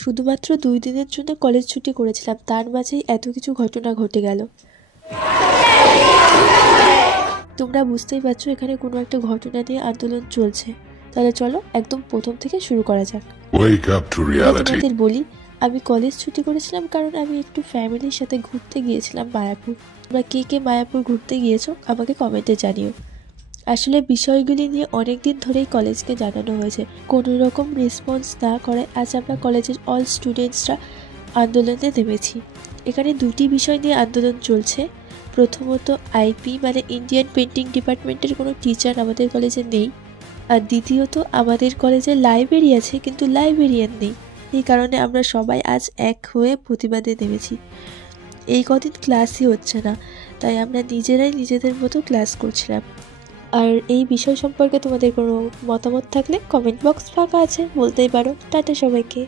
শুধুমাত্র 2 দিনের জন্য কলেজ ছুটি করেছিলাম, তার মাঝেই এত কিছু ঘটনা ঘটে গেল। তোমরা বুঝতেই পারছো এখানে কোনো একটা ঘটনা নিয়ে আন্দোলন চলছে। তাহলে চলো একদম প্রথম থেকে শুরু করা যাক। তোমাদের বলি, আমি কলেজ ছুটি করেছিলাম কারণ আমি একটু ফ্যামিলির সাথে ঘুরতে গিয়েছিলাম মায়াপুর। তোমরা কে কে মায়াপুর ঘুরতে গিয়েছো আমাকে কমেন্টে জানিও। আসলে বিষয়গুলি নিয়ে অনেক দিন ধরেই কলেজকে জানানো হয়েছে, কোনো রকম রেসপন্স না করায় আজ আমরা কলেজের অল স্টুডেন্টসরা আন্দোলনে নেমেছি। এখানে 2টি বিষয় নিয়ে আন্দোলন চলছে। প্রথমত আইপি মানে ইন্ডিয়ান পেন্টিং ডিপার্টমেন্টের কোনো টিচার আমাদের কলেজে নেই, আর দ্বিতীয়ত আমাদের কলেজে লাইব্রেরি আছে কিন্তু লাইব্রেরিয়ান নেই। এই কারণে আমরা সবাই আজ এক হয়ে প্রতিবাদে নেমেছি। এই কদিন ক্লাসই হচ্ছে না, তাই আমরা নিজেরাই নিজেদের মতো ক্লাস করছিলাম। আর এই বিষয় সম্পর্কে তোমাদের কোনো মতামত থাকলে কমেন্ট বক্স ফাঁকা আছে, বলতেই পারো। টাটা সবাইকে।